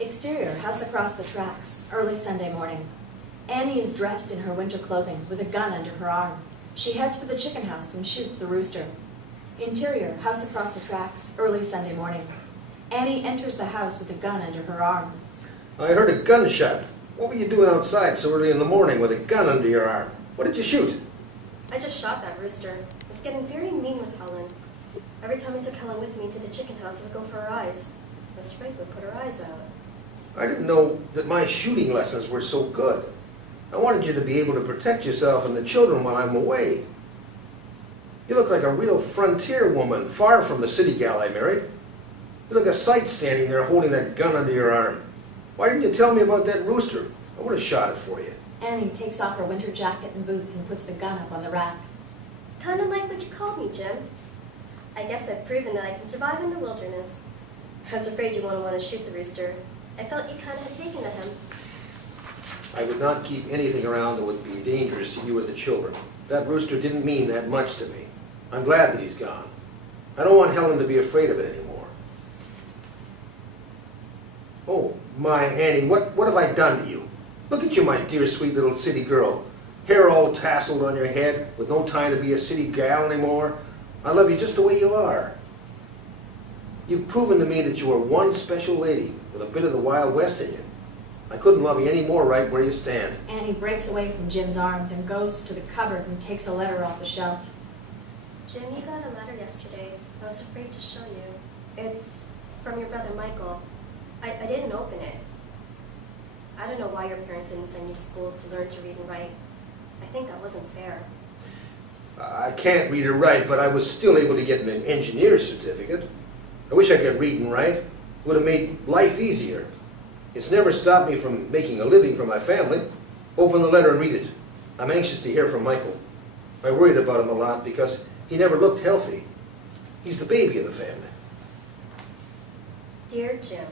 Exterior, house across the tracks, early Sunday morning. Annie is dressed in her winter clothing with a gun under her arm. She heads for the chicken house and shoots the rooster. Interior, house across the tracks, early Sunday morning. Annie enters the house with a gun under her arm. I heard a gunshot. What were you doing outside so early in the morning with a gun under your arm? What did you shoot? I just shot that rooster. I was getting very mean with Helen. Every time I took Helen with me to the chicken house, I would go for her eyes. I was afraid would put her eyes out. I didn't know that my shooting lessons were so good. I wanted you to be able to protect yourself and the children while I'm away. You look like a real frontier woman, far from the city gal I married. You look a sight standing there holding that gun under your arm. Why didn't you tell me about that rooster? I would have shot it for you. Annie takes off her winter jacket and boots and puts the gun up on the rack. Kind of like what you called me, Jim. I guess I've proven that I can survive in the wilderness. I was afraid you wouldn't want to shoot the rooster. I felt you kind of had taken to him. I would not keep anything around that would be dangerous to you or the children. That rooster didn't mean that much to me. I'm glad that he's gone. I don't want Helen to be afraid of it anymore. Oh, my Annie, what have I done to you? Look at you, my dear, sweet little city girl. Hair all tasseled on your head, with no time to be a city gal anymore. I love you just the way you are. You've proven to me that you are one special lady with a bit of the Wild West in you. I couldn't love you any more right where you stand. Annie breaks away from Jim's arms and goes to the cupboard and takes a letter off the shelf. Jim, you got a letter yesterday. I was afraid to show you. It's from your brother Michael. I didn't open it. I don't know why your parents didn't send you to school to learn to read and write. I think that wasn't fair. I can't read or write, but I was still able to get an engineer's certificate. I wish I could read and write. It would have made life easier. It's never stopped me from making a living for my family. Open the letter and read it. I'm anxious to hear from Michael. I worried about him a lot because he never looked healthy. He's the baby of the family. Dear Jim,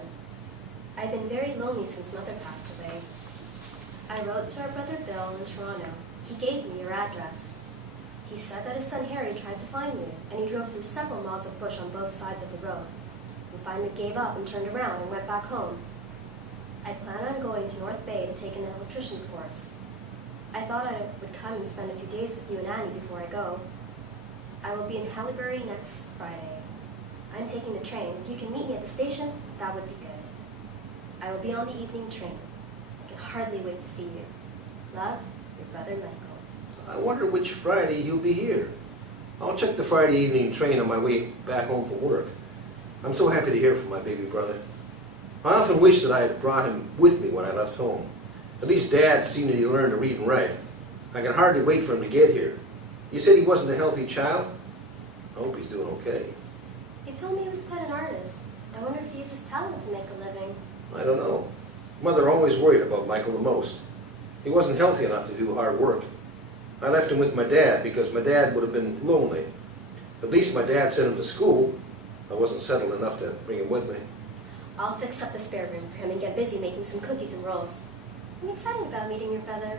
I've been very lonely since Mother passed away. I wrote to our brother Bill in Toronto. He gave me your address. He said that his son Harry tried to find you, and he drove through several miles of bush on both sides of the road, and finally gave up and turned around and went back home. I plan on going to North Bay to take an electrician's course. I thought I would come and spend a few days with you and Annie before I go. I will be in Haileybury next Friday. I'm taking the train. If you can meet me at the station, that would be good. I will be on the evening train. I can hardly wait to see you. Love, your brother Michael. I wonder which Friday he'll be here. I'll check the Friday evening train on my way back home from work. I'm so happy to hear from my baby brother. I often wish that I had brought him with me when I left home. At least Dad seen that he learned to read and write. I can hardly wait for him to get here. You said he wasn't a healthy child? I hope he's doing okay. He told me he was quite an artist. I wonder if he uses talent to make a living. I don't know. Mother always worried about Michael the most. He wasn't healthy enough to do hard work. I left him with my dad because my dad would have been lonely. At least my dad sent him to school. I wasn't settled enough to bring him with me. I'll fix up the spare room for him and get busy making some cookies and rolls. I'm excited about meeting your brother.